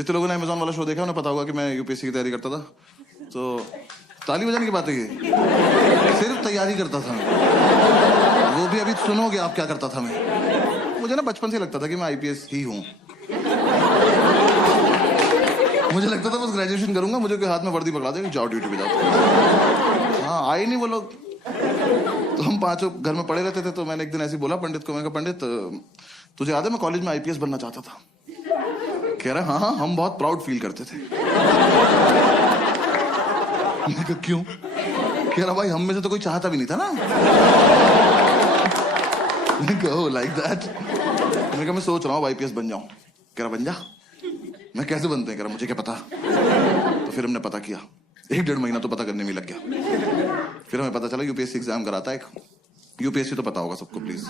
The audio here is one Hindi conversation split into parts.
जितने लोगों ने अमेजोन वाला शो देखा उन्हें पता होगा कि मैं यूपीएससी की तैयारी करता था। तो ताली बजाने की बात है ये, सिर्फ तैयारी करता था मैं। वो भी अभी सुनोगे आप क्या करता था मैं। मुझे ना बचपन से लगता था कि मैं आईपीएस ही हूँ। मुझे लगता था बस ग्रेजुएशन करूंगा, मुझे कोई हाथ में वर्दी पकड़ा देगा, जाओ ड्यूटी पे जाओ। हाँ आए नहीं वो लोग। तो हम पांचों घर में पड़े रहते थे। तो मैंने एक दिन ऐसे बोला पंडित को, मैंने कहा पंडित तुझे याद है मैं कॉलेज में आईपीएस बनना चाहता था। कह रहा हाँ हम बहुत प्राउड फील करते थे। मैंने कहा क्यों? कह रहा भाई हम में से तो कोई चाहता भी नहीं था ना। मैंने कहा लाइक दैट। मैंने कहा मैं सोच रहा हूँ आईपीएस बन जाऊं। कह रहा बन जा। मैं कैसे बनते हैं? कह रहा मुझे क्या पता। तो फिर हमने पता किया, 1-1.5 महीना तो पता करने में लग गया। फिर हमें पता चला यूपीएससी एग्जाम कराता है एक। यूपीएससी तो पता होगा सबको प्लीज।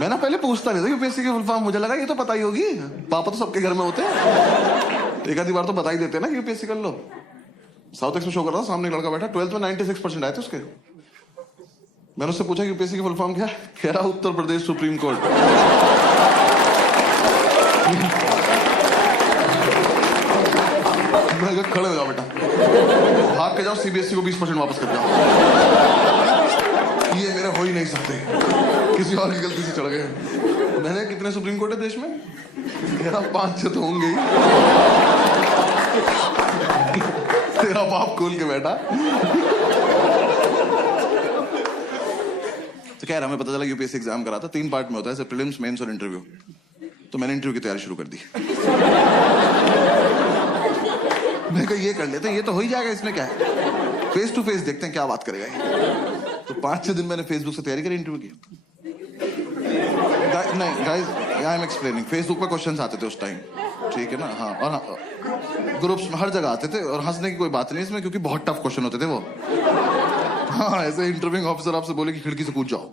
मैं ना पहले पूछता नहीं था यूपीएससी की फुल फॉर्म, मुझे लगा ये तो पता ही होगी, पापा तो सबके घर में होते हैं, एक आधी बार तो बता ही देते हैं ना कि यूपीएससी कर लो। साउथ एक्स में शो कर रहा था, सामने एक लड़का बैठा, 12th में 96% आए थे उसके। मैंने उससे पूछा यूपीएससी की फुल फॉर्म क्या है? कह रहा उत्तर प्रदेश सुप्रीम कोर्ट। मैं खड़े हो जाओ बेटा, भाग के जाओ सीबीएसई को 20% वापस कर जाओ। ये मेरे हो ही नहीं सकते, किसी और की गलती से चढ़ गए। मैंने कितने सुप्रीम कोर्ट है देश में? मेरा 5-6 तो होंगे ही। तेरा बाप खोल के बैठा। तो कह रहा हमें पता चला यूपीएससी एग्जाम करा था, 3 पार्ट में होता है, प्रीलिम्स, मेंस और इंटरव्यू। तो मैंने इंटरव्यू की तैयारी शुरू कर दी। मैं कहा ये कर लेते हैं, ये तो हो ही जाएगा, इसमें क्या है, फेस टू फेस देखते हैं क्या बात करेगा ये। तो 5-6 दिन मैंने फेसबुक से तैयारी करी इंटरव्यू की। नहीं guys I am explaining, Facebook पे क्वेश्चंस आते थे उस टाइम, ठीक है ना। हाँ और हाँ, ग्रुप्स में हर जगह आते थे, और हंसने की कोई बात नहीं इसमें, क्योंकि बहुत टफ क्वेश्चन होते थे वो। हाँ ऐसे इंटरव्यूइंग ऑफिसर आपसे बोले कि खिड़की से कूद जाओ,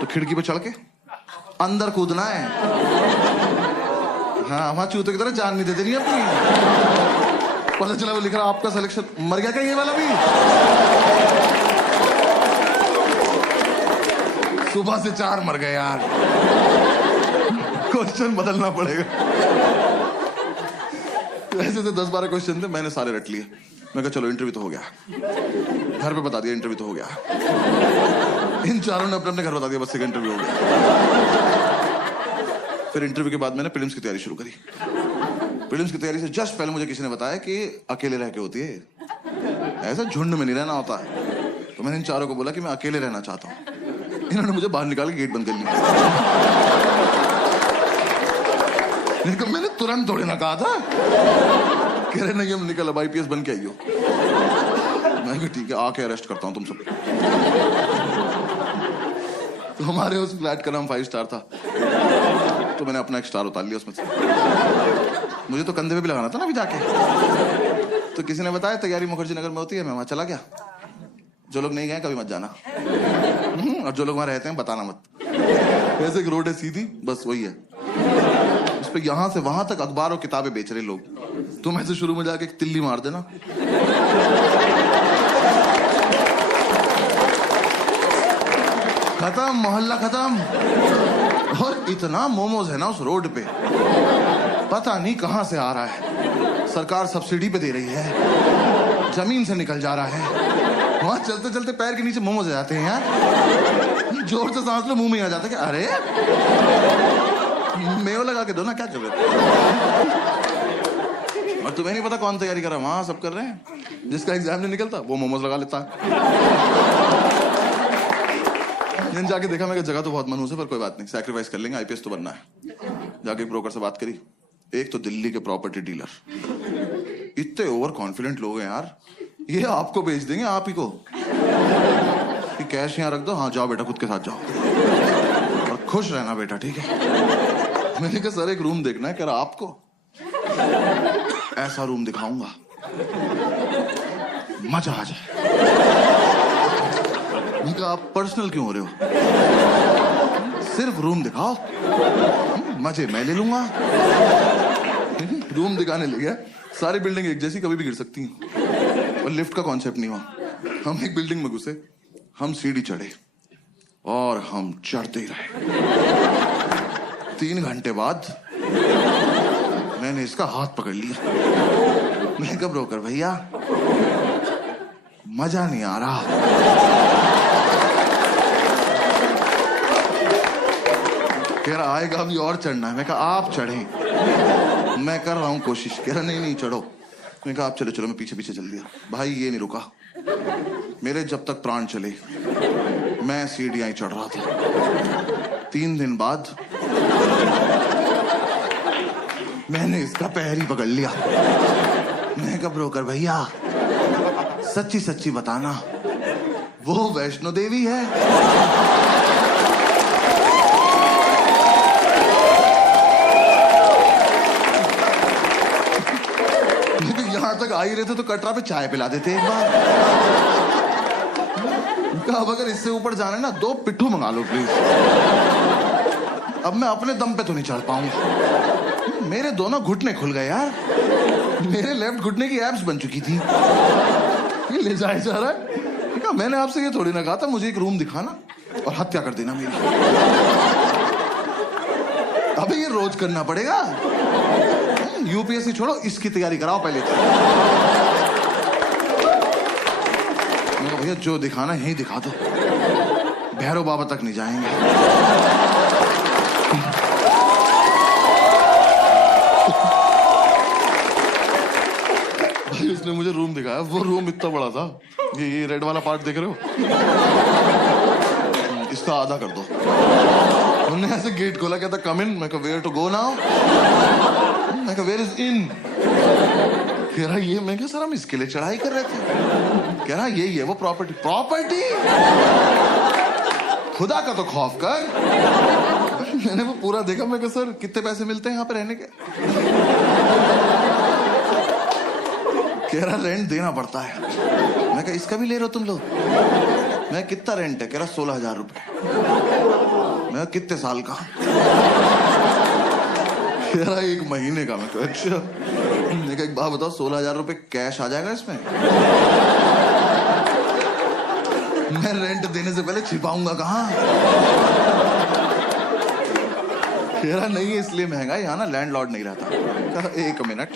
तो खिड़की पे चढ़ के अंदर कूदना है। हाँ वहां चूते की तरह जान नहीं देते नहीं अपनी। पता चला वो लिख रहा आपका सिलेक्शन, मर गया क्या ये वाला भी? सुबह से 4 मर गए यार। क्वेश्चन बदलना पड़ेगा। ऐसे से 10-12 क्वेश्चन थे, मैंने सारे रट लिए। मैं कहा चलो इंटरव्यू तो हो गया, घर पे बता दिया इंटरव्यू तो हो गया। इन चारों ने अपने अपने घर बता दिया बस एक इंटरव्यू हो गया। फिर इंटरव्यू के बाद मैंने प्रीलिम्स की तैयारी शुरू करी। प्रीलिम्स की तैयारी से जस्ट पहले मुझे किसी ने बताया कि अकेले रह के होती है, ऐसा झुंड में नहीं रहना होता है। तो मैंने इन चारों को बोला कि मैं अकेले रहना चाहता हूँ। इन्होंने मुझे बाहर निकाल के गेट बंद कर लिया। मैंने तुरंत थोड़ी ना कहा था। कह रहे नहीं हम निकल, अब आईपीएस बन के आइयो। मैं कहा ठीक है आके अरेस्ट करता हूँ तुम सब। तो हमारे उस फ्लैट का नाम 5 स्टार था, तो मैंने अपना एक स्टार उतार लिया उसमें से। मुझे तो कंधे पे भी लगाना था ना अभी जाके। तो किसी ने बताया तैयारी मुखर्जी नगर में होती है, मैं वहां चला गया। जो लोग नहीं गए कभी मत जाना, और जो लोग वहां रहते हैं बताना मत। वैसे एक रोड है सीधी, बस वही है। उस पे यहां से वहां तक अखबार और किताबें बेच रहे लोग। तुम ऐसे शुरू में जाके एक तिल्ली मार देना, खत्म, मोहल्ला खत्म। और इतना मोमोज है ना उस रोड पे, पता नहीं कहां से आ रहा है। सरकार सब्सिडी पे दे रही है, जमीन से निकल जा रहा है। वहां चलते चलते पैर के नीचे मोमोज आ जाते हैं यार। जोर से सांस लो मुंह में आ जाता है कि अरे मेव लगा के दो ना, क्या कर रहे हो? और तुम्हें नहीं पता कौन तैयारी कर रहा है, वहां सब कर रहे हैं। जिसका एग्जाम नहीं निकलता वो मोमोज लगा लेता है। जाके देखा, मैं जगह तो बहुत मनहूस है पर कोई बात नहीं, सैक्रिफाइस कर लेंगे, आईपीएस तो बनना है। जाके ब्रोकर से बात करी, एक तो दिल्ली के प्रॉपर्टी डीलर, इतने ओवर कॉन्फिडेंट लोग हैं यार, ये आपको बेच देंगे आप ही को कि कैश यहाँ रख दो, हाँ जाओ बेटा खुद के साथ जाओ और खुश रहना बेटा, ठीक है। मैंने कहा सर एक रूम देखना है। कह रहा आपको ऐसा रूम दिखाऊंगा मजा आ जाए। मैंने कहा आप पर्सनल क्यों हो रहे हो, सिर्फ रूम दिखाओ, मजे मैं ले लूंगा। रूम दिखाने ले गया, सारी बिल्डिंग एक जैसी, कभी भी गिर सकती हैं, और लिफ्ट का कॉन्सेप्ट नहीं हुआ। हम एक बिल्डिंग में घुसे, हम सीढ़ी चढ़े और हम चढ़ते ही रहे। 3 घंटे बाद मैंने इसका हाथ पकड़ लिया। मैं कहा ब्रोकर भैया मजा नहीं आ रहा। कह रहा आएगा अभी और चढ़ना है। मैं कहा आप चढ़ें, मैं कर रहा हूं कोशिश। कह रहा नहीं नहीं चढ़ो। मैं कहा आप चलो चलो, मैं पीछे पीछे चल दिया। भाई ये नहीं रुका, मेरे जब तक प्राण चले मैं सीढ़ियां ही चढ़ रहा था। 3 दिन बाद मैंने इसका पैर ही पकड़ लिया। मैं कहा ब्रोकर भैया सच्ची सच्ची बताना वो वैष्णो देवी है? यहां तक आ ही रहे थे तो कटरा पे चाय पिला देते एक बार। अब अगर इससे ऊपर जाना है ना 2 पिट्ठू मंगा लो प्लीज। अब मैं अपने दम पे तो नहीं चढ़ पाऊंगा। मेरे दोनों घुटने खुल गए यार। मेरे लेफ्ट घुटने की एब्स बन चुकी थी। ये ले जाए जा रहा है। कहा मैंने आपसे ये थोड़ी ना कहा था मुझे एक रूम दिखाना और हत्या कर देना मेरी। अबे ये रोज करना पड़ेगा। यूपीएससी छोड़ो, इसकी तैयारी कराओ पहले। मैं कहा भैया जो दिखाना यही दिखा दो, भैरव बाबा तक नहीं जाएंगे। भाई उसने मुझे रूम दिखाया। वो रूम इतना बड़ा था, ये रेड वाला पार्ट देख रहे हो, इसका आधा कर दो। उन्होंने ऐसे गेट खोला, कहता कम इन। मैं कहा वेयर टू गो नाउ? मैं कहा वेयर इज इन? कह रहा ये। मैं कहा सर हम इसके लिए चढ़ाई कर रहे थे। कह रहा यही है वो प्रॉपर्टी। प्रॉपर्टी? खुदा का तो खौफ कर। मैंने वो पूरा देखा। मैं कहा सर कितने पैसे मिलते हैं यहाँ पे रहने के? कह रहा रेंट देना पड़ता है। मैं कहा इसका भी ले रहे हो तुम लोग? मैं कितना रेंट है? कह रहा 16,000 रुपए। मैं कितने साल का? कह रहा 1 महीने का। मैं कहा अच्छा। मैं कहा एक बात बताओ 16,000 रुपए कैश आ जाएगा इसमें? मैं रेंट देने से पहले छिपाऊंगा कहाँ? कह रहा नहीं है इसलिए महंगा है, यहाँ ना लैंडलॉर्ड नहीं रहता। कहा 1 मिनट,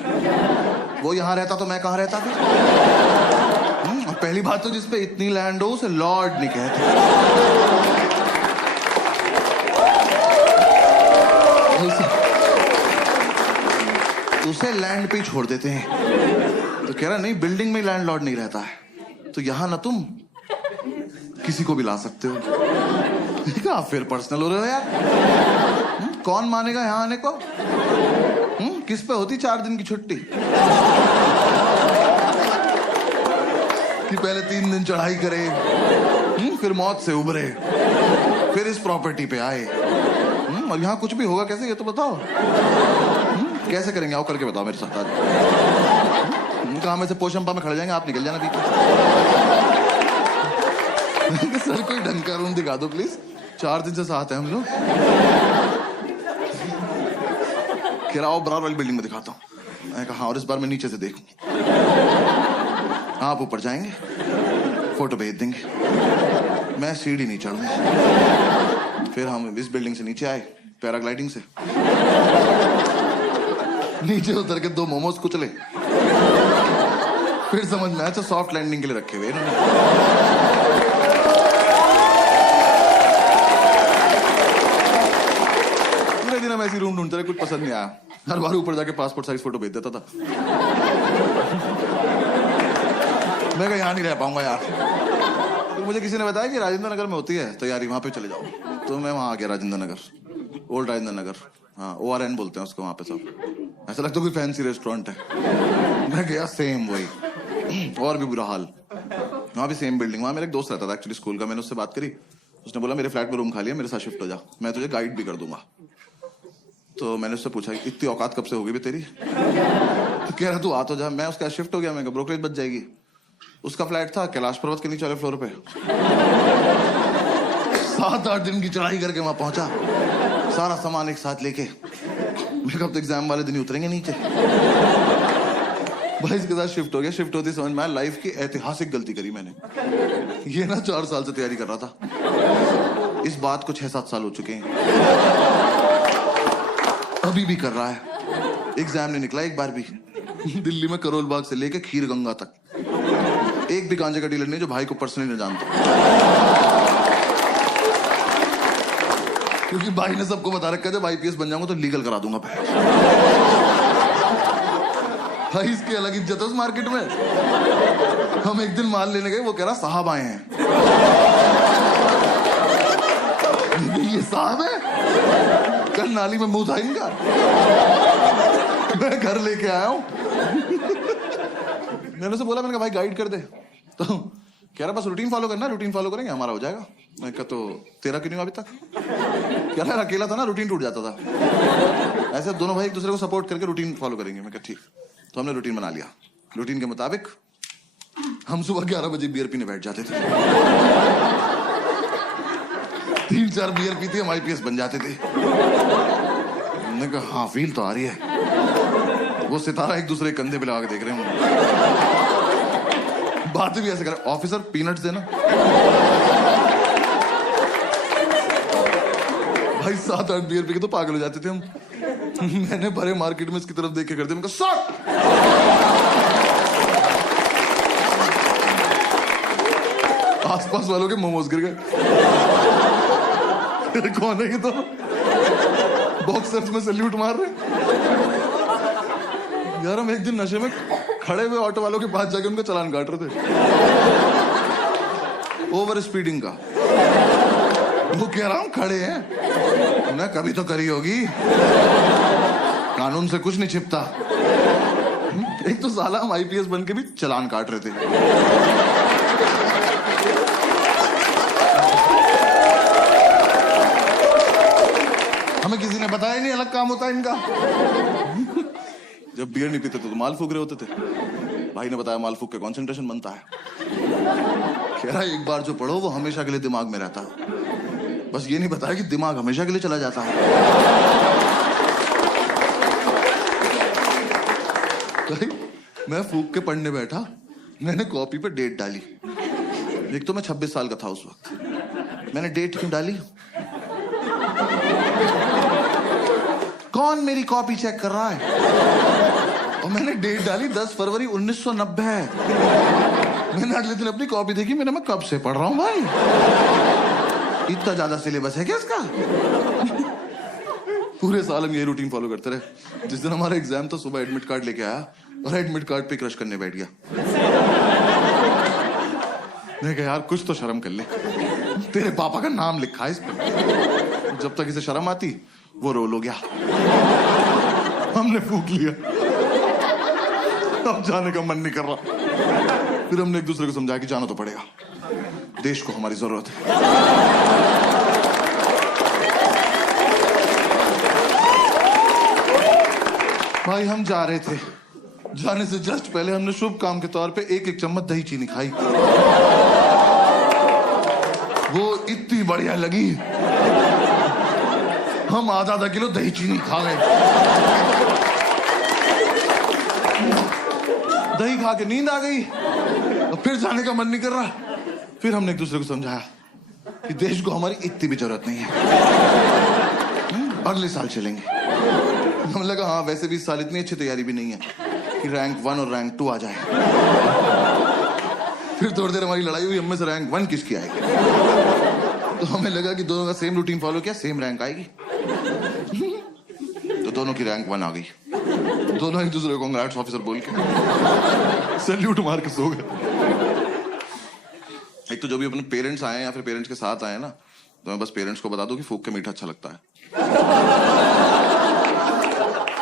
वो यहाँ रहता तो मैं कहाँ रहता फिर? और पहली बात तो जिसपे इतनी लैंड हो उसे लॉर्ड नहीं कहते। उसे लैंड पे ही छोड़ देते हैं। तो कह रहा नहीं बिल्डिंग में लैंडलॉर्ड नहीं रहता है, तो यहाँ ना तुम किसी को भी ला सकते हो। कहा फिर पर्सनल हो रहे हो यार। कौन मानेगा यहाँ आने को? किस पे होती 4 दिन की छुट्टी कि पहले 3 दिन चढ़ाई करे, फिर मौत से उभरे, फिर इस प्रॉपर्टी पे आए। और यहाँ कुछ भी होगा कैसे ये तो बताओ। कैसे करेंगे आओ करके बताओ मेरे साथ आज। कहा में से पोशंपा में खड़े जाएंगे, आप निकल जाना बीच। सर कोई ढंग का रूम दिखा दो प्लीज, 4 दिन से साथ हैं हम लोग। कह रहा बराबर वाली बिल्डिंग में दिखाता हूँ। मैं कहा और इस बार मैं नीचे से देखूं। आप ऊपर जाएंगे, फोटो भेज देंगे, मैं सीढ़ी नहीं चढ़ूंगा। फिर हम इस बिल्डिंग से नीचे आए पैराग्लाइडिंग से। नीचे उतर के 2 मोमोज कुचले। फिर समझ में आया अच्छा सॉफ्ट लैंडिंग के लिए रखे हुए इन्होंने। पूरे दिन हम ऐसी रूम ढूंढते रहे, कुछ पसंद नहीं आया। हर बार ऊपर जाके पासपोर्ट साइज फोटो भेज देता था। मैं कहा यहाँ नहीं रह पाऊंगा यार। तो मुझे किसी ने बताया कि राजेंद्र नगर में होती है तैयारी, वहां पे चले जाओ। तो मैं वहां आ गया, राजेंद्र नगर, ओल्ड राजेंद्र नगर। हाँ ORN बोलते हैं उसको वहां पे सब। ऐसा लगता है कोई फैंसी रेस्टोरेंट है। मैं गया सेम वही, और भी बुरा हाल। वहां भी सेम बिल्डिंग। वहां मेरा एक दोस्त रहता था एक्चुअली स्कूल का। मैंने उससे बात करी, उसने बोला मेरे फ्लैट में रूम खाली है, मेरे साथ शिफ्ट हो जा, मैं तुझे गाइड भी कर दूंगा। तो मैंने उससे पूछा इतनी औकात कब से होगी भी तेरी? तो कह रहा तू आ तो जा। मैं उसके साथ शिफ्ट हो गया। मैं ब्रोकरेज बच जाएगी। उसका फ्लैट था कैलाश पर्वत के नीचे वाले फ्लोर पे। 7-8 दिन की चढ़ाई करके वहां पहुंचा, सारा सामान एक साथ लेके। मैं कब तक एग्जाम वाले दिन ही उतरेंगे नीचे। भाई इसके साथ शिफ्ट हो गया। शिफ्ट होती समझ में आया लाइफ की ऐतिहासिक गलती करी मैंने। ये ना 4 साल से तैयारी कर रहा था, इस बात को 6-7 साल हो चुके हैं, अभी भी कर रहा है। एग्जाम नहीं निकला एक बार भी। दिल्ली में करोल बाग से लेके खीर गंगा तक एक भी गांजे का डीलर नहीं जो भाई को पर्सनली न जानता, क्योंकि भाई ने सबको बता रखा है जब आईपीएस बन जाऊंगा तो लीगल करा दूंगा भाई। इसकी अलग इज्जत है उस मार्केट में। हम एक दिन माल लेने गए, वो कह रहा साहब आए हैं। ये साहब है? कल नाली में मुंह था इनका। मैं घर लेके आया हूं। मैंने उसे बोला, मैंने कहा भाई गाइड कर दे, तो कह रहा बस रूटीन फॉलो करना, रूटीन फॉलो करेंगे हमारा हो जाएगा। मैं कहा तो तेरा क्यों नहीं अभी तक? कह रहा अकेला था ना, रूटीन टूट जाता था। ऐसे दोनों भाई एक दूसरे को सपोर्ट करके रूटीन फॉलो करेंगे। मैं कहा ठीक। तो हमने रूटीन बना लिया। रूटीन के मुताबिक हम सुबह 11 बजे बियर पीने बैठ जाते थे। 3-4 बियर पीते हम आईपीएस बन जाते थे। हमने कहा हाँ फील तो आ रही है। वो सितारा एक दूसरे कंधे पे लगा के देख रहे हैं। बातें भी ऐसे कर, ऑफिसर पीनट्स देना। भाई 7-8 बियर पी के तो पागल हो जाते थे हम। मैंने भरे मार्केट में इसकी तरफ देख के कर दिया। आसपास वालों के मोमोज गिर गए। कौन है ये? तो बॉक्सर्स में सैल्यूट मार रहे। यार हम एक दिन नशे में खड़े हुए ऑटो वालों के पास जाके उनका चालान काट रहे थे, ओवर स्पीडिंग का। वो कह रहा हूं खड़े हैं, उन्हें कभी तो करी होगी, कानून से कुछ नहीं छिपता। एक तो साला हम आईपीएस बन के भी चालान काट रहे थे। हमें किसी ने बताया नहीं अलग काम होता है इनका। जब बियर नहीं पीते तो माल फूक रहे होते थे। भाई ने बताया माल फूक के कंसंट्रेशन बनता है। कह रहा एक बार जो पढ़ो वो हमेशा के लिए दिमाग में रहता है। बस ये नहीं बताया कि दिमाग हमेशा के लिए चला जाता है। मैं फूक के पढ़ने बैठा, मैंने कॉपी पे डेट डाली। एक तो मैं 26 साल का था उस वक्त। मैंने डेट क्यों डाली? कौन मेरी कॉपी चेक कर रहा है? और मैंने डेट डाली 10 फरवरी 1990। मैंने अगले दिन अपनी कॉपी देखी, मैंने मैं कब से पढ़ रहा हूं भाई, इतना ज्यादा सिलेबस है क्या इसका? पूरे साल हम ये रूटीन फॉलो करते रहे। जिस दिन हमारा एग्जाम था सुबह एडमिट कार्ड लेके आया और एडमिट कार्ड पे क्रश करने बैठ गया। मैंने कहा यार कुछ तो शर्म कर ले, तेरे पापा का नाम लिखा है इस पे। जब तक इसे शर्म आती वो रोल हो गया। हमने फूक लिया, अब जाने का मन नहीं कर रहा। फिर हमने एक दूसरे को समझाया कि जाना तो पड़ेगा, देश को हमारी जरूरत है। भाई हम जा रहे थे, जाने से जस्ट पहले हमने शुभ काम के तौर पे 1-1 चम्मच दही चीनी खाई। वो इतनी बढ़िया लगी, हम आधा किलो दही चीनी खा गए। दही खा के नींद आ गई और फिर जाने का मन नहीं कर रहा। फिर हमने एक दूसरे को समझाया कि देश को हमारी इतनी भी जरूरत नहीं है, अगले साल चलेंगे। हमें लगा हाँ वैसे भी इस साल इतनी अच्छी तैयारी भी नहीं है कि रैंक 1 और रैंक 2 आ जाए। फिर थोड़ी देर हमारी लड़ाई हुई, हम में से रैंक 1 किसकी आएगी। तो हमें लगा कि दोनों का सेम रूटीन फॉलो किया, सेम रैंक आएगी। तो दोनों की रैंक 1 आ गई। दोनों एक दूसरे को कांग्रेट्स ऑफिसर बोल के सैल्यूट मार के सो गए। एक तो जो भी अपने पेरेंट्स आए या फिर पेरेंट्स के साथ आए ना, तो मैं बस पेरेंट्स को बता दूं कि फूक के मीठा अच्छा लगता है।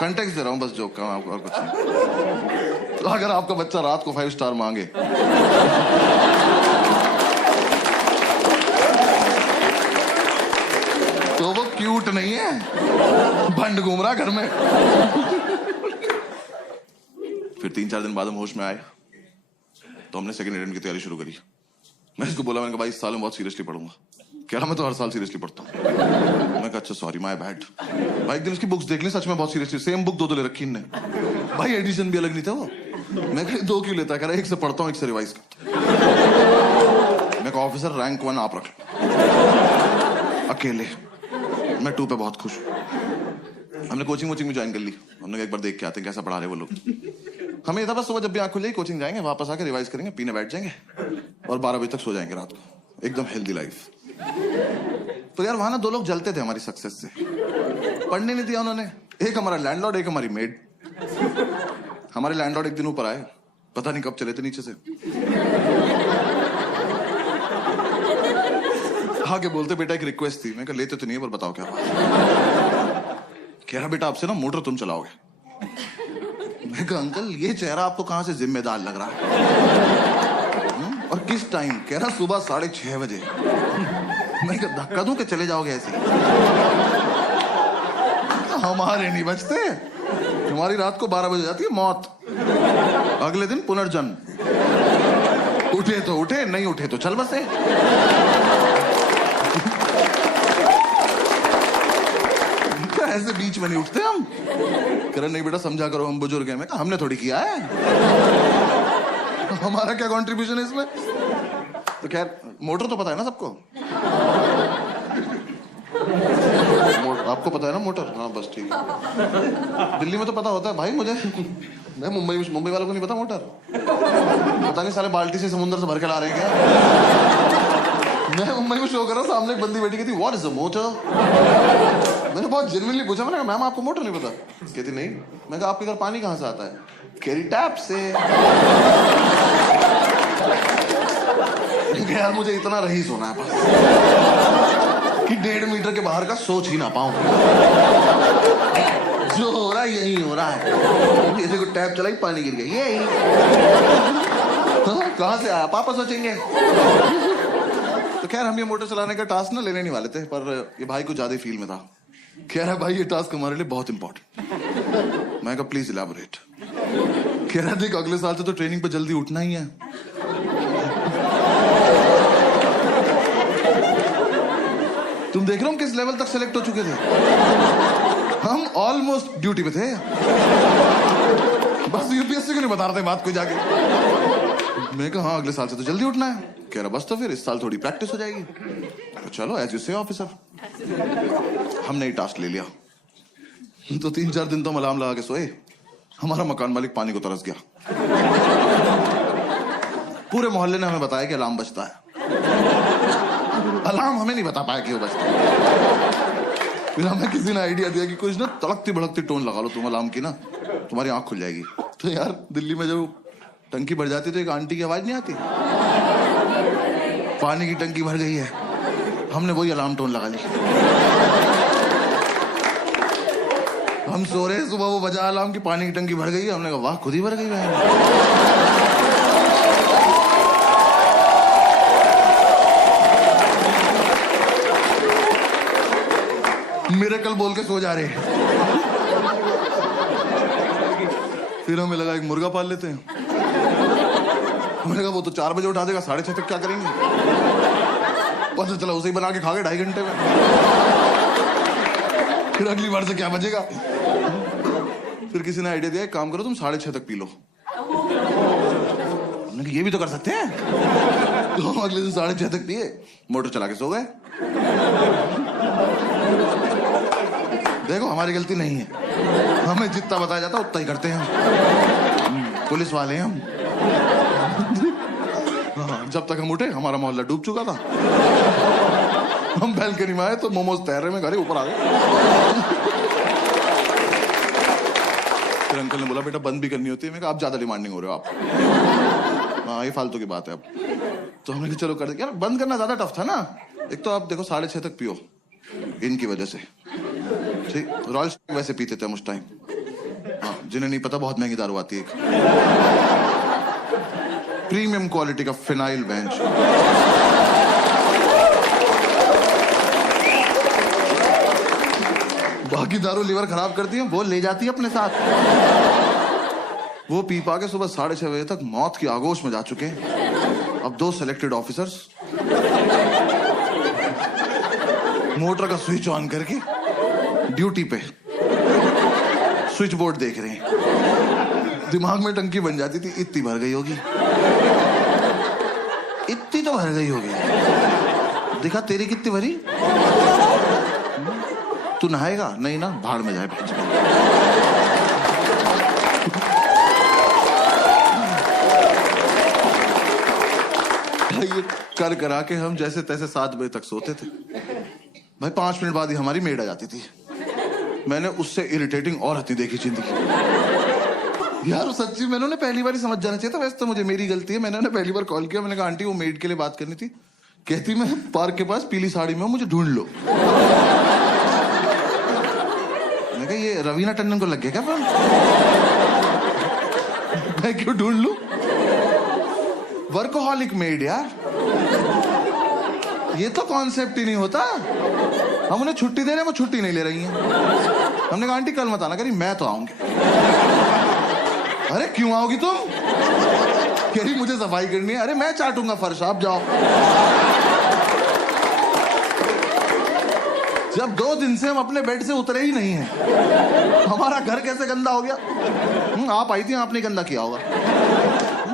कंटेक्स्ट दे रहा हूं बस जोक का, आपको और कुछ नहीं। तो अगर आपका बच्चा रात को 5 स्टार मांगे तो वो क्यूट नहीं है, भंड घूम रहा घर में। फिर 3-4 दिन बाद हम होश में आए तो हमने सेकंड अटेम्प्ट की तैयारी शुरू करी। मैं इसको बोला, मैंने कहा भाई इस साल में बहुत सीरियसली पढ़ूंगा। कह रहा मैं तो हर साल सीरियसली पढ़ता हूँ। मैं कहा अच्छा सॉरी माय बैड। भाई एक दिन उसकी बुक्स देख ली, सच में बहुत सीरियसली सेम बुक 2 ले रखी इनने। भाई एडिशन भी अलग नहीं था वो। मैं कहा 2 क्यों लेता? कह रहा 1 से पढ़ता हूँ 1 से रिवाइज करता हूँ। मैं कहा ऑफिसर रैंक 1 आप रख लो अकेले, मैं 2 पे बहुत खुश हूँ। हमने कोचिंग वोचिंग में ज्वाइन कर ली। हमने कहा एक बार देख के आते हैं कैसा पढ़ा रहे वो लोग। हमें ये था बस सुबह जब भी आँख खुल जाएगी कोचिंग जाएंगे, वापस आके रिवाइज करेंगे, पीने बैठ जाएंगे और 12 बजे तक सो जाएंगे रात को। एकदम हेल्दी लाइफ। तो यार वहां ना 2 लोग जलते थे हमारी सक्सेस से। पढ़ने नहीं दिया उन्होंने। एक हमारा लैंडलॉर्ड, एक हमारी मेड। हमारे लैंडलॉर्ड एक दिन ऊपर आए, पता नहीं कब चले थे नीचे से। हाँ के बोलते बेटा एक रिक्वेस्ट थी। मैं कहा लेते तो नहीं है पर बताओ क्या बात। कह रहा बेटा आपसे ना मोटर तुम चलाओगे। मैं कहा अंकल ये चेहरा आपको कहां से जिम्मेदार लग रहा है और किस टाइम? कह रहा सुबह 6:30 बजे। मैं कहा धक्का दूं कि चले जाओगे ऐसे? हमारे नहीं बचते, हमारी रात को 12 बजे जाती है मौत, अगले दिन पुनर्जन्म। उठे तो उठे, नहीं उठे तो चल बसे। ऐसे बीच में नहीं उठते हम। कह रहे नहीं बेटा समझा करो हम बुजुर्ग हैं। मैं कहा हमने थोड़ी किया है, हमारा क्या कंट्रीब्यूशन है इसमें? तो खैर मोटर तो पता है ना सबको। आपको पता है ना मोटर? हाँ बस ठीक है। दिल्ली में तो पता होता है भाई मुझे। मैं मुंबई वालों को नहीं पता मोटर। पता नहीं साले बाल्टी से समुद्र से भर के ला रहे हैं क्या। मैं मुंबई में शो कर रहा हूँ, सामने एक बंदी बैठी कहती व्हाट इज अ मोटर। मैंने बहुत जेन्युइनली पूछा, मैंने कहा मैम आपको मोटर नहीं पता? कहती नहीं। मैं कहा आपके घर पानी कहाँ से आता है? कह रही टैप से। यार मुझे इतना रईस होना है बस कि 1.5 मीटर के बाहर का सोच ही ना पाऊं। जो हो रहा है यही हो रहा है। जैसे कोई टैप चलाई पानी गिर गया, यही। कहाँ से आया पापा सोचेंगे। तो खैर हम ये मोटर चलाने का टास्क ना लेने नहीं वाले थे, पर ये भाई को ज्यादा फील में था। कह रहा भाई ये टास्क हमारे लिए बहुत इंपॉर्टेंट। मैं कहा प्लीज इलैबोरेट। कह रहा देख अगले साल से तो ट्रेनिंग पे जल्दी उठना ही है। तुम देख रहे हो किस लेवल तक सेलेक्ट हो चुके थे। हम ऑलमोस्ट ड्यूटी पे थे। बस यूपीएससी को नहीं बता रहे थे बात को जाके। मैं कहा हाँ अगले साल से तो जल्दी उठना है। कह रहा बस तो फिर इस साल थोड़ी प्रैक्टिस हो जाएगी। तो चलो एज यू से ऑफिसर। हमने ही टास्क ले लिया। तो 3-4 दिन तो हम अलार्म लगा के सोए। हमारा मकान मालिक पानी को तरस गया। पूरे मोहल्ले ने हमें बताया कि अलार्म बजता है। अलार्म हमें नहीं बता पाया कि वो बजता है। फिर हमें किसी ने आइडिया दिया कि कुछ ना तड़कती भड़कती टोन लगा लो तुम अलार्म की ना, तुम्हारी आंख खुल जाएगी। तो यार दिल्ली में जब टंकी भर जाती तो एक आंटी की आवाज नहीं आती, पानी की टंकी भर गई है। हमने वही अलार्म टोन लगा ली। हम सो रहे, सुबह वो बजा अलार्म की पानी की टंकी भर गई है। हमने कहा वाह खुद ही भर गई है। मिरेकल बोल के सो जा रहे हैं। फिर हमें लगा एक मुर्गा पाल लेते हैं। हमने कहा वो तो 4 बजे उठा देगा, 6:30 तक क्या करेंगे? पता चला उसे ही बना के खा गए 2.5 घंटे में। फिर अगली बार से क्या बचेगा? फिर किसी ने आइडिया दिया एक काम करो तुम 6:30 तक पी लो। हमने कहा ये भी तो कर सकते हैं। तो हम अगले दिन 6:30 तक पिए, मोटर चला के सो गए। देखो हमारी गलती नहीं है, हमें जितना बताया जाता उतना ही करते हैं। पुलिस वाले हैं हम। जब तक हम उठे हमारा मोहल्ला डूब चुका था। हम बैल्कनी में आए तो मोमोज तैर रहे में घर ऊपर आ गए। फिर अंकल ने बोला बेटा बंद भी करनी होती है। मैं कहा आप ज्यादा डिमांडिंग हो रहे हो आप। हाँ ये फालतू की बात है अब। तो हमने कहा चलो कर दे। यार बंद करना ज्यादा टफ था ना। एक तो आप देखो 6:30 तक पियो इनकी वजह से। ठीक रॉयल वैसे पीते थे हम उस टाइम। हाँ जिन्हें नहीं पता बहुत महंगी दारू आती है, प्रीमियम क्वालिटी का फिनाइल बेंच। बाकी दारू लीवर खराब करती है, वो ले जाती है अपने साथ। वो पी पा के सुबह 6:30 बजे तक मौत की आगोश में जा चुके हैं। अब 2 सेलेक्टेड ऑफिसर्स मोटर का स्विच ऑन करके ड्यूटी पे स्विच बोर्ड देख रहे हैं। दिमाग में टंकी बन जाती थी इतनी भर गई होगी, इतनी तो भर गई होगी। दिखा तेरी कितनी भरी? तू नहाएगा? नहीं ना, भाड़ में जाए भेज। ये कर करा के हम जैसे तैसे 7 बजे तक सोते थे भाई। 5 मिनट बाद ही हमारी मेड आ जाती थी। मैंने उससे इरिटेटिंग और हती देखी जिंदगी यार। सच्ची मैंने उन्हें पहली बार ही समझ जाना चाहिए था। वैसे तो मुझे मेरी गलती है, मैंने उन्हें पहली बार कॉल किया। मैंने कहा आंटी वो मेड के लिए बात करनी थी। कहती मैं पार्क के पास पीली साड़ी में हूं, मुझे ढूंढ लो। मैंने कहा ये रवीना टंडन को लग गया क्या फोन? मैं क्यों ढूंढ लूं? वर्कोहॉलिक मेड यार, ये तो कॉन्सेप्ट ही नहीं होता। हम उन्हें छुट्टी दे रहे हैं, वो छुट्टी नहीं ले रही हैं। हमने कहा आंटी कल मत आना। करी मैं तो आऊंगी। अरे क्यों आओगी तुम? कह रही मुझे सफाई करनी है। अरे मैं चाटूंगा फर्श, आप जाओ। जब 2 दिन से हम अपने बेड से उतरे ही नहीं हैं, हमारा घर कैसे गंदा हो गया? आप आई थी, आपने गंदा किया होगा।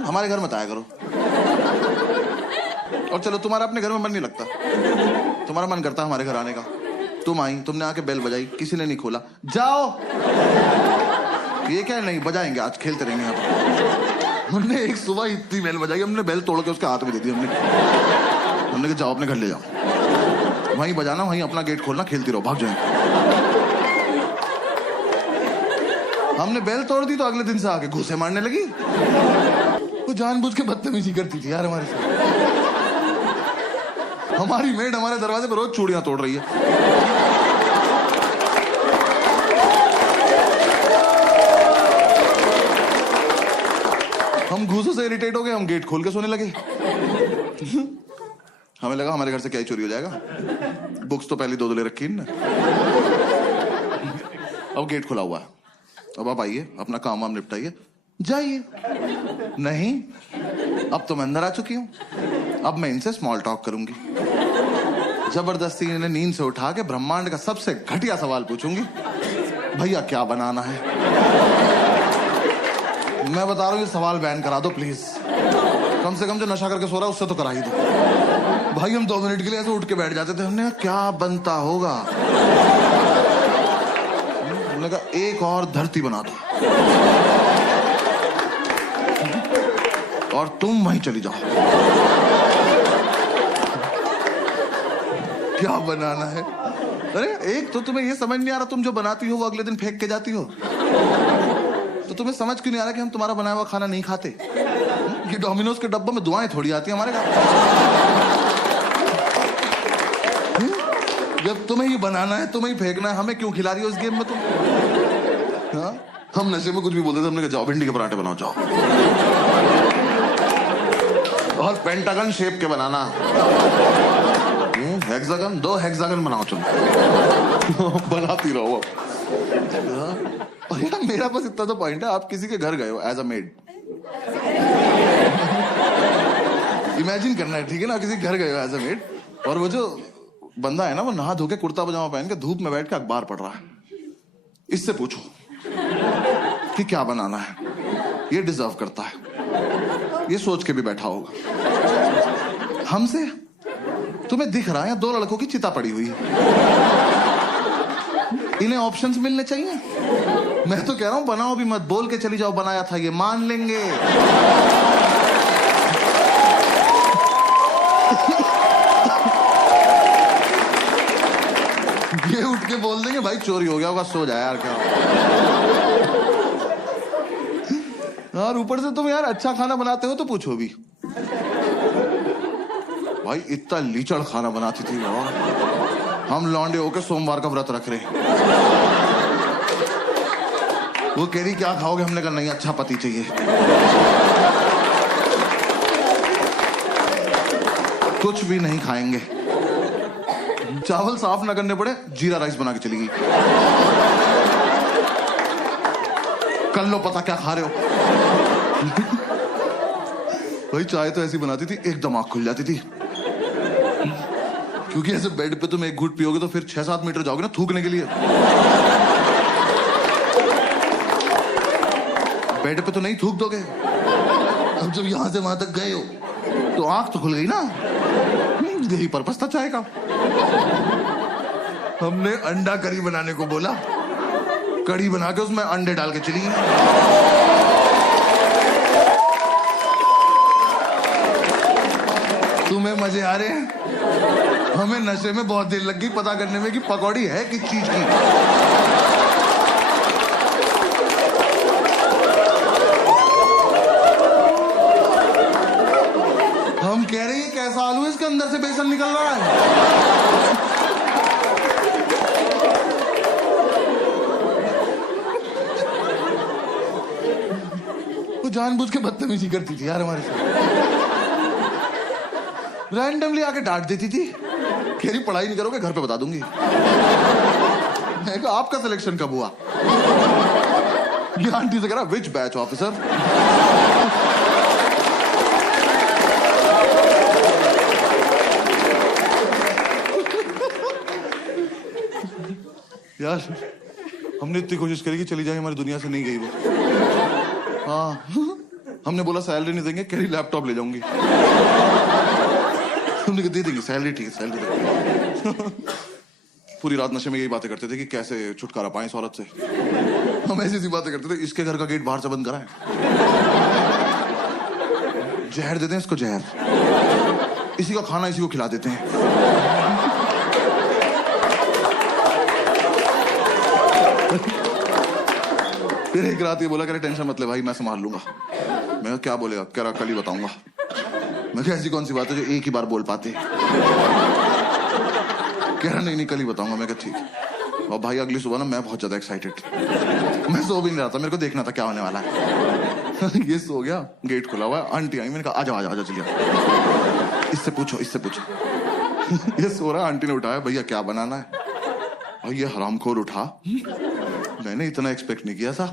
हमारे घर मत आया करो। और चलो तुम्हारा अपने घर में मन नहीं लगता, तुम्हारा मन करता हमारे घर आने का। तुम आई, तुमने आके बेल बजाई, किसी ने नहीं खोला। जाओ। ये क्या नहीं बजाएंगे, आज खेलते रहेंगे यहाँ पर। हमने एक सुबह इतनी बेल बजाई, हमने बेल तोड़ के उसके हाथ में दे दी। हमने कहा जाओ अपने घर ले जाओ, वहीं बजाना, वहीं अपना गेट खोलना, खेलती रहो, भाग जाएंगे। हमने बेल तोड़ दी तो अगले दिन से आके घूसे मारने लगी। वो जानबूझ के बदतमीजी करती थी यार हमारे साथ। हमारी मेड हमारे दरवाजे पर रोज चूड़ियां तोड़ रही है। हम घूसों से इरिटेट हो गए, हम गेट खोल के सोने लगे। हमें लगा हमारे घर से क्या ही चोरी हो जाएगा। बुक्स तो पहले 2 ले रखी ना। अब गेट खुला हुआ है, अब आप आइए, अपना काम वाम निपटाइए, जाइए। नहीं, अब तो मैं अंदर आ चुकी हूं, अब मैं इनसे स्मॉल टॉक करूंगी। जबरदस्ती इन्हें नींद से उठा के ब्रह्मांड का सबसे घटिया सवाल पूछूंगी, भैया क्या बनाना है? मैं बता रहा हूं ये सवाल बैन करा दो प्लीज। कम से कम जो नशा करके सो रहा है उससे तो करा ही दो। भाई हम 2 मिनट के लिए ऐसे उठ के बैठ जाते थे। हमने कहा क्या बनता होगा? हमने कहा एक और धरती बना दो और तुम वहीं चली जाओ। क्या बनाना है? अरे एक तो तुम्हें ये समझ नहीं आ रहा, तुम जो बनाती हो वो अगले दिन फेंक के जाती हो। तो तुम्हें समझ क्यों नहीं आ रहा कि हम तुम्हारा बनाया हुआ खाना नहीं खाते? ये डोमिनोज के डब्बों में दुआएं थोड़ी आती है हमारे घर। जब तुम्हें ही बनाना है, तुम्हें ही फेंकना है, हमें क्यों खिला रही हो इस गेम में तुम? हाँ? हम नशे में कुछ भी बोलते थे। हमने कहा जाओ भिंडी के पराठे बनाओ, जाओ। और पेंटागन शेप के बनाना, हेक्सागन, 2 हेक्सागन बनाओ तुम। बनाती रहो। और यार मेरा बस इतना तो पॉइंट है, आप किसी के घर गए हो एज अ मेड, इमेजिन करना है, ठीक है ना? किसी घर गए हो एज अ मेड, और वो जो बंदा है ना, वो नहा धो के कुर्ता पजामा पहन के धूप में बैठ के अखबार पढ़ रहा है। इससे पूछो कि क्या बनाना है, ये डिजर्व करता है, ये सोच के भी बैठा होगा। हमसे तुम्हें दिख रहा है 2 लड़कों की चिता पड़ी हुई है, इन्हें ऑप्शंस मिलने चाहिए। मैं तो कह रहा हूं बनाओ भी मत, बोल के चली जाओ बनाया था, ये मान लेंगे। ये उठ के बोल देंगे भाई चोरी हो गया होगा, सो जाए यार। क्या यार ऊपर से तुम यार अच्छा खाना बनाते हो तो पूछो भी। भाई इतना लीचड़ खाना बनाती थी बाबा, हम लौंडे होके सोमवार का व्रत रख रहे। वो कह रही क्या खाओगे? हमने कहा नहीं, अच्छा पति चाहिए। कुछ भी नहीं खाएंगे, चावल साफ ना करने पड़े, जीरा राइस बना के चली गई। कर लो पता क्या खा रहे हो। भाई चाय तो ऐसी बनाती थी एकदम आंख खुल जाती थी, क्योंकि ऐसे बेड पे तुम एक घूंट पियोगे तो फिर 6-7 मीटर जाओगे ना थूकने के लिए। बेड पे तो नहीं थूक दोगे। अब जब यहां से वहां तक गए हो तो आंख तो खुल गई ना। यही पर्पस था चाय का। हमने अंडा करी बनाने को बोला, कड़ी बना के उसमें अंडे डाल के चली गई। तुम्हें मजे आ रहे हैं? हमें नशे में बहुत देर लग गई पता करने में कि पकौड़ी है किस चीज की। हम कह रहे हैं कैसा आलू है, इसके अंदर से बेसन निकल रहा है। वो जानबूझ के बदतमीजी करती थी यार हमारे साथ, रैंडमली आके डांट देती थी, कह रही पढ़ाई नहीं करोगे घर पे बता दूंगी। मैं कहा आपका सिलेक्शन कब हुआ? ये आंटी से कह रहा विच बैच ऑफिसर। यार हमने इतनी कोशिश करी कि चली जाए, हमारी दुनिया से नहीं गई वो। हाँ हमने बोला सैलरी नहीं देंगे, कह रही लैपटॉप ले जाऊंगी। हमने कहा दे देंगे सैलरी, ठीक है सैलरी देंगे। पूरी रात नशे में यही बातें करते थे कि कैसे छुटकारा पाएं इस औरत से। हम ऐसी ऐसी बातें करते थे, इसके घर का गेट बाहर से बंद कराएं, जहर देते हैं इसको जहर, इसी का खाना इसी को खिला देते हैं। फिर एक रात ये बोला, कह रहे टेंशन मत ले भाई मैं संभाल लूंगा। मैं कहा क्या बोलेगा? कह रहा कल ही बताऊंगा। मैं कहा ऐसी कौन सी बात है जो एक ही बार बोल पाते? कह रहा नहीं कल ही बताऊंगा। मैं कहा ठीक। और भाई अगली सुबह ना मैं बहुत ज्यादा एक्साइटेड, मैं सो भी नहीं रहा था, मेरे को देखना था क्या होने वाला है। ये सो गया, गेट खुला हुआ है, आंटी आई, मैंने कहा आजा आजा आजा चलिए, इससे पूछो इससे पूछो। ये सो रहा, आंटी ने उठाया, भैया क्या बनाना है? भाई ये हरामखोर उठा, मैंने इतना एक्सपेक्ट नहीं किया था।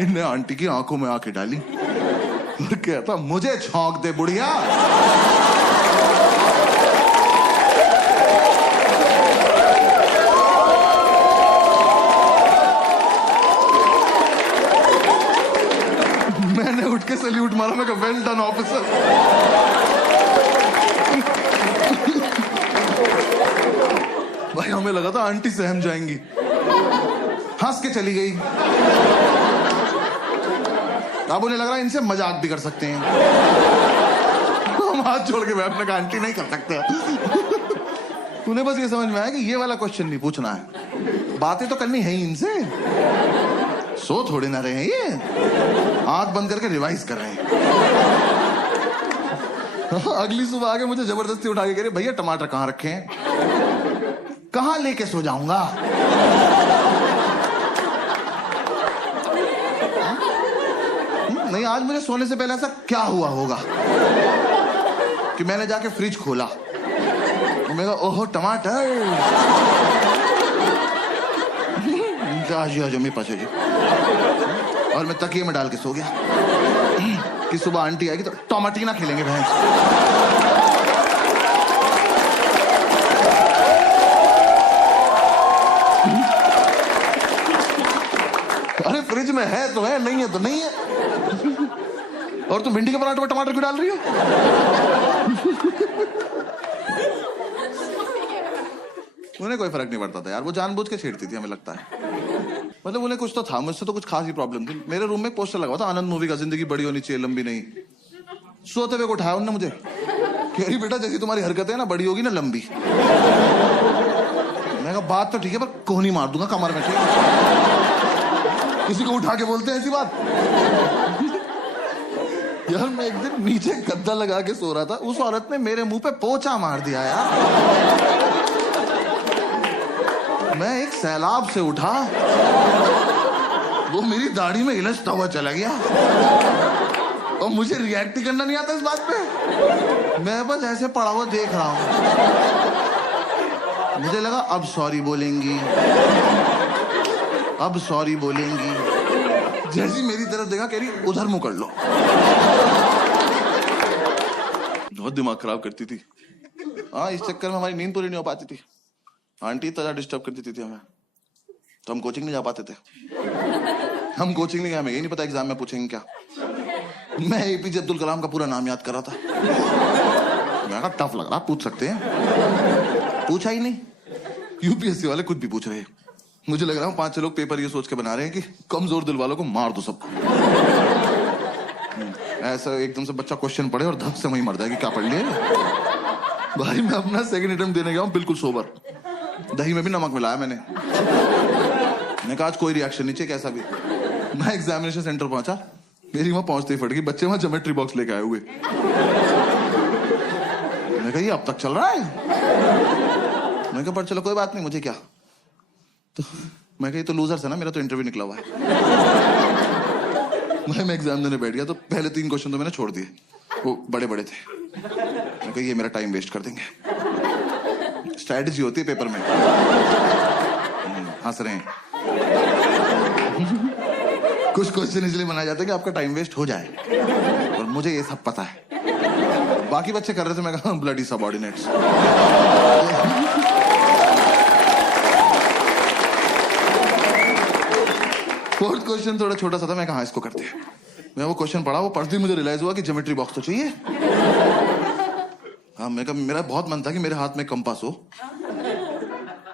इनने आंटी की आंखों में आंखें डाली और कहता मुझे छौंक दे बुढ़िया। मैंने उठ के सैल्यूट मारा, मैं कहा वेल डन ऑफिसर। भाई हमें लगा था आंटी सहम जाएंगी, हंस के चली गई। अब उन्हें लग रहा है इनसे मजाक भी कर सकते हैं। हम हाथ छोड़ के बैठने का आंटी नहीं कर सकते। उन्हें बस ये समझ में आया कि ये वाला क्वेश्चन नहीं पूछना है, बातें तो करनी है ही इनसे। सो थोड़े ना रहे हैं ये, आंख बंद करके रिवाइज कर रहे हैं। अगली सुबह आके मुझे जबरदस्ती उठा के कह रहे भैया टमाटर कहाँ रखे हैं? कहाँ लेके सो जाऊंगा? नहीं आज मुझे सोने से पहले ऐसा क्या हुआ होगा कि मैंने जाके फ्रिज खोला और मैं कहा ओहो टमाटर। मेरे पास जी, और मैं तकिए में डाल के सो गया कि सुबह आंटी आएगी तो टमाटीना खेलेंगे भैंस। अरे फ्रिज में है तो है, नहीं है तो नहीं है। और तुम भिंडी के पराठे में टमाटर क्यों डाल रही हो? उन्हें कोई फर्क नहीं पड़ता था यार, वो जानबूझ के छेड़ती थी हमें लगता है। मतलब उन्हें कुछ तो था, मुझसे तो कुछ खास ही प्रॉब्लम थी। मेरे रूम में एक पोस्टर लगा था आनंद मूवी का, जिंदगी बड़ी होनी चाहिए लंबी नहीं। सोते हुए को उठाया उन्होंने मुझे, कह रही बेटा जैसी तुम्हारी हरकतें है ना बड़ी होगी ना लंबी। मैं कहा बात तो ठीक है पर कोहनी मार दूंगा कमर में, ठीक है? किसी को उठा के बोलते हैं ऐसी बात? यार मैं एक दिन नीचे गद्दा लगा के सो रहा था, उस औरत ने मेरे मुंह पे पोंछा मार दिया यार। मैं एक सैलाब से उठा, वो मेरी दाढ़ी में इलझता हुआ चला गया और मुझे रिएक्ट ही करना नहीं आता इस बात पे। मैं बस ऐसे पड़ा हुआ देख रहा हूं। मुझे लगा अब सॉरी बोलेंगी, अब सॉरी बोलेंगी। जैसी मेरी तरफ देखा कह रही उधर मुंह कर लो। बहुत दिमाग खराब करती थी। हाँ इस चक्कर में हमारी नींद पूरी नहीं हो पाती थी। आंटी इतना डिस्टर्ब कर देती थी हमें, तो हम कोचिंग नहीं जा पाते थे। हम कोचिंग नहीं गए, हमें ये नहीं पता एग्जाम में पूछेंगे क्या। मैं एपीजे अब्दुल कलाम का पूरा नाम याद कर रहा था। मैं कहा टफ लग रहा, पूछ सकते हैं। पूछा ही नहीं, यूपीएससी वाले कुछ भी पूछ रहे हैं। मुझे लग रहा है 5-6 लोग पेपर ये सोच के बना रहे हैं कि कमजोर दिल वालों को मार दो सबको। ऐसा एकदम से बच्चा क्वेश्चन पढ़े और धक से वहीं मर जाए कि क्या पढ़ लिया। भाई मैं अपना सेकंड अटेम्प्ट देने गया हूँ बिल्कुल सोबर, दही में भी नमक मिलाया मैंने कहा आज कोई रिएक्शन नहीं चाहिए कैसा भी। मैं एग्जामिनेशन सेंटर पहुंचा, मेरी वहां पहुंचते ही फट गई, बच्चे वहां ज्योमेट्री बॉक्स लेके आए हुए। मैंने कहा ये अब तक चल रहा है। मैंने कहा पर चलो कोई बात नहीं, मुझे क्या। तो मैं कहा ये तो लूजर्स है ना, मेरा तो इंटरव्यू निकला हुआ है। मैं एग्जाम देने बैठ गया तो पहले 3 क्वेश्चन तो मैंने छोड़ दिए, वो बड़े बड़े थे। मैं कहा ये मेरा टाइम वेस्ट कर देंगे। स्ट्रैटेजी होती है पेपर में। हंस रहे हैं। कुछ क्वेश्चन इसलिए बनाए जाते हैं कि आपका टाइम वेस्ट हो जाए, और मुझे ये सब पता है। बाकी बच्चे कर रहे थे, मैं कहा ब्लडी सबऑर्डिनेट्स। फोर्थ क्वेश्चन थोड़ा छोटा सा था, मैं कहा इसको करते हैं। मैं वो क्वेश्चन पढ़ा, वो पढ़ते ही मुझे रियलाइज हुआ कि ज्योमेट्री बॉक्स तो चाहिए। हाँ मैं कहा मेरा बहुत मन था कि मेरे हाथ में कंपास हो,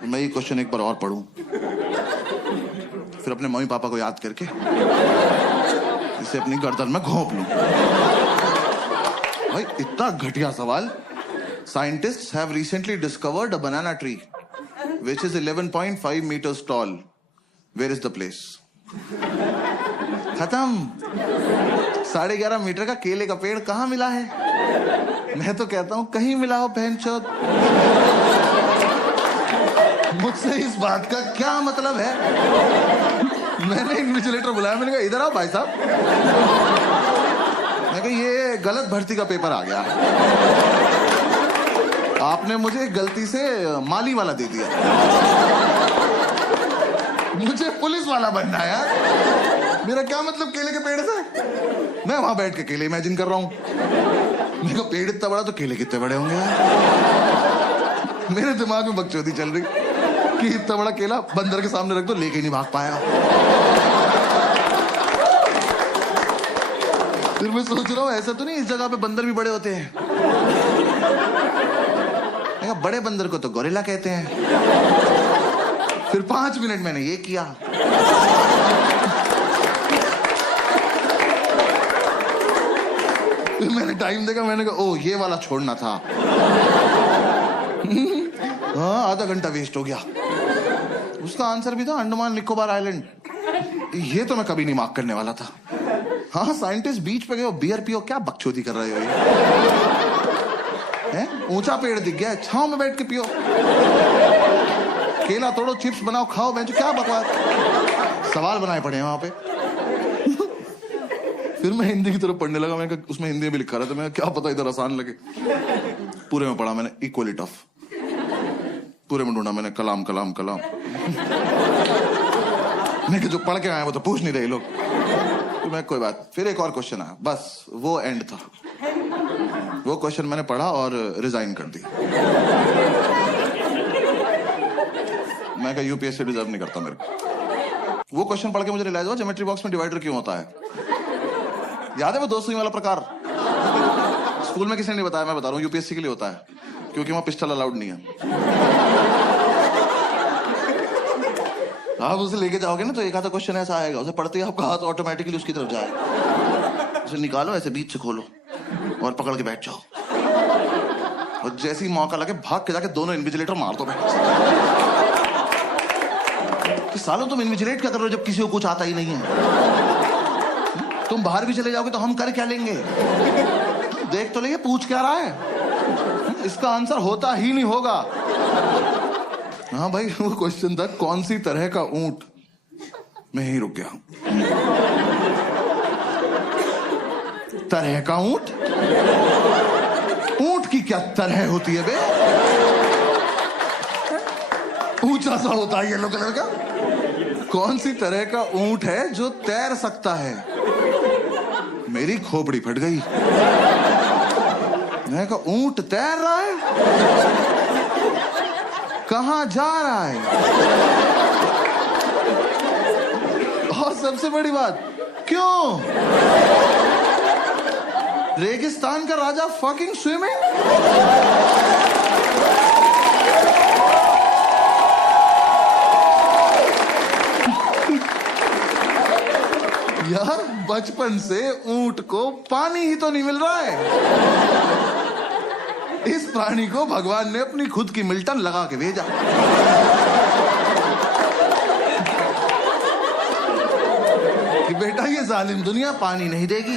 मैं ये क्वेश्चन एक बार और पढ़ूं, फिर अपने मम्मी पापा को याद करके इसे अपनी गर्दन में घोंप लूं। भाई इतना घटिया सवाल। Scientists have recently discovered a banana tree which is 11.5 meters tall. Where is the place? खत्म। 11.5 मीटर का केले का पेड़ कहां मिला है? मैं तो कहता हूं कहीं मिला हो बहनचोद। मुझसे इस बात का क्या मतलब है? मैंने इन्विजिलेटर बुलाया, मैंने कहा इधर आओ भाई साहब। मैं कहा ये गलत भर्ती का पेपर आ गया, आपने मुझे गलती से माली वाला दे दिया, मुझे पुलिस वाला बनना है यार। मेरा क्या मतलब केले के पेड़ से? मैं वहां बैठ के केले इमेजिन कर रहा हूं। मेरे को पेड़ इतना बड़ा तो केले कितने बड़े होंगे यार। मेरे दिमाग में बकचोदी चल रही कि इतना बड़ा केला बंदर के सामने रख दो, लेके नहीं भाग पाया। फिर मैं सोच रहा हूं ऐसा तो नहीं इस जगह पे बंदर भी बड़े होते हैं। बड़े बंदर को तो गोरिल्ला कहते हैं। फिर 5 मिनट मैंने ये किया। फिर मैंने टाइम देखा, मैंने कहा ओ ये वाला छोड़ना था। हाँ आधा घंटा वेस्ट हो गया। उसका आंसर भी था अंडमान निकोबार आइलैंड। ये तो मैं कभी नहीं मार्क करने वाला था। हाँ साइंटिस्ट बीच पे गए, बियर पियो, क्या बकचोदी कर रहे हो ये? ऊंचा पेड़ दिख गया, छांव में बैठ के पियो। केला तोड़ो, चिप्स बनाओ, खाओ। मैं क्या बकवास सवाल बनाए पड़े हैं वहां पे। फिर मैं हिंदी की तरफ पढ़ने लगा, मैंने उसमें हिंदी में भी लिखा रहा था, मैं क्या पता इधर आसान लगे। पूरे में पढ़ा मैंने इक्वली टफ, पूरे में ढूंढा मैंने कलाम कलाम कलाम। मैं जो पढ़ के आया वो तो पूछ नहीं रहे लोग। तो मैं कोई बात, फिर एक और क्वेश्चन आया, बस वो एंड था। वो क्वेश्चन मैंने पढ़ा और रिजाइन कर दी। मैं कहा यूपीएससी डिजर्व नहीं करता मेरे को। वो क्वेश्चन पढ़ के मुझे रियलाइज हुआ ज्योमेट्री बॉक्स में डिवाइडर क्यों होता है। याद है वो 2 सुई वाला प्रकार? स्कूल में किसी ने नहीं बताया, मैं बता रहा हूँ यूपीएससी के लिए होता है, क्योंकि वहां पिस्टल अलाउड नहीं है। आप उसे लेके जाओगे ना तो एक आधा क्वेश्चन ऐसा आएगा, उसे पढ़ते ही आपका हाथ ऑटोमेटिकली उसकी तरफ जाएगा। उसे निकालो, ऐसे बीच से खोलो और पकड़ के बैठ जाओ, और जैसे ही मौका लगे भाग के जाके दोनों इन्विजिलेटर मार दो। कि सालों तुम इन्विजिलेट क्या कर रहे हो जब किसी को कुछ आता ही नहीं है? तुम बाहर भी चले जाओगे तो हम कर क्या लेंगे? देख तो लेंगे पूछ क्या रहा है। इसका आंसर होता ही नहीं होगा। हाँ भाई वो क्वेश्चन था कौन सी तरह का ऊंट। मैं यहीं रुक गया। तरह का ऊंट? ऊंट की क्या तरह होती है बे? ऊंचा सा होता है येलो कलर का। कौन सी तरह का ऊंट है जो तैर सकता है? मेरी खोपड़ी फट गई। मैं कहा ऊंट तैर रहा है? कहां जा रहा है? और सबसे बड़ी बात, क्यों? रेगिस्तान का राजा फकिंग स्विमिंग? बचपन से ऊंट को पानी ही तो नहीं मिल रहा है। इस प्राणी को भगवान ने अपनी खुद की मिल्टन लगा के भेजा। कि बेटा ये जालिम दुनिया पानी नहीं देगी,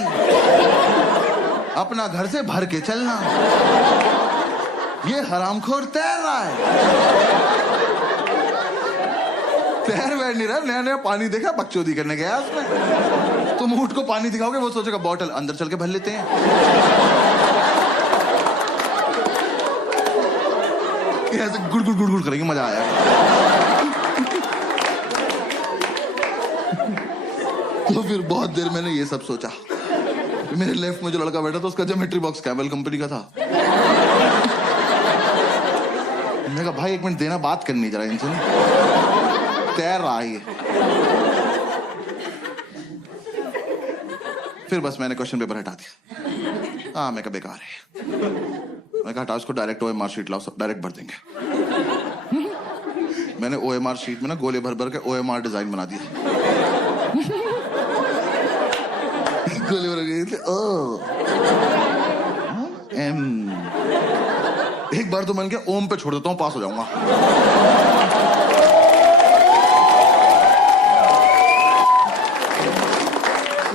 अपना घर से भर के चलना। ये हरामखोर तैर रहा है, तैर बैठ नहीं रहा, नया नया पानी देखा बकचोदी करने गया उसमें। तुम ऊंट को पानी दिखाओगे, वो सोचेगा बॉटल अंदर चल के भर लेते हैं। ऐसे गुड़ गुड़ गुड़ गुड़ करेंगे, मजा आया। तो फिर बहुत देर मैंने ये सब सोचा। मेरे लेफ्ट में जो लड़का बैठा था उसका ज्योमेट्री बॉक्स कैमल कंपनी का था। मैंने कहा भाई एक मिनट देना, बात करनी जरा इनसे। तैर रहा है ये। फिर बस मैंने क्वेश्चन पेपर हटा दिया। हाँ मैं कहा बेकार है। मैं कहा हटा उसको, डायरेक्ट OMR शीट लाओ, डायरेक्ट भर देंगे। मैंने OMR शीट में ना गोले भर भर के OMR डिजाइन बना दिया। गोले भर के ओ M। एक बार तो मन के ओम पे छोड़ देता हूँ, पास हो जाऊंगा।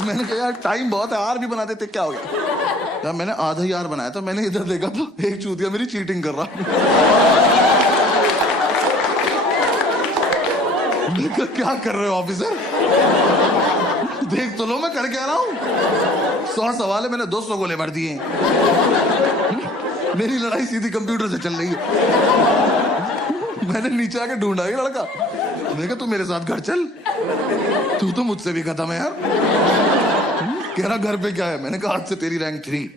मैंने कहा यार टाइम बहुत है, आर भी बना देते, क्या हो गया। यार मैंने आधा ही आर बनाया था। मैंने इधर देखा तो एक चूतिया मेरी चीटिंग कर रहा। क्या कर रहे हो ऑफिसर, देख तो लो मैं कर क्या रहा हूँ। 100 सवाल है, मैंने 200 गोले भर दिए। मेरी लड़ाई सीधी कंप्यूटर से चल रही है। मैंने नीचे आके ढूंढा ये लड़का। मैंने कहा तू मेरे साथ घर चल, तू तो मुझसे भी खत्म है यार। कह रहा घर पे क्या है। मैंने कहा आज से तेरी रैंक 3।